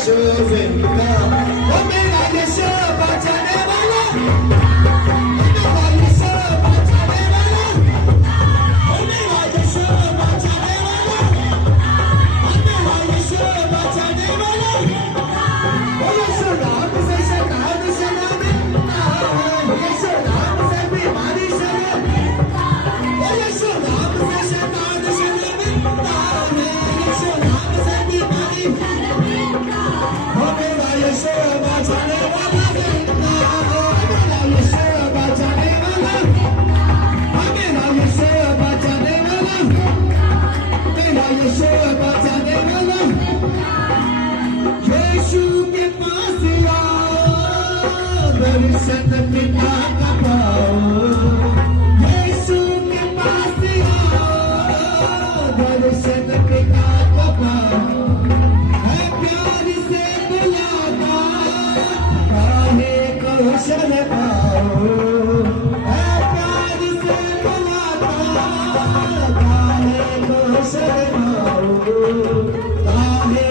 यीशु जिंदा, ओ मेरा यीशु बचाने वाला, मेरा यीशु बचाने वाला, ओ मेरा यीशु बचाने वाला, मेरा यीशु बचाने वाला, ओ यीशु नाम से शैतान से ना मिलता है, यीशु नाम से बीमारी से मिलता है, ओ यीशु नाम से शैतान से ना मिलता है, यीशु नाम से बीमारी से मिलता है, ओ मेरा यीशु बचाने वाला जिंदा है, मेरा यीशु बचाने वाला, ओ मेरा यीशु बचाने वाला, मेरा यीशु बचाने वाला, यीशु के पास आओ, दर्शन पिता का पाओ, यीशु के पास आओ, दर्शन पिता का पाओ, है प्यार से बुलाता, काहे को शरण पाओ, है प्यार से बुलाता, काहे को शरण पाओ, काहे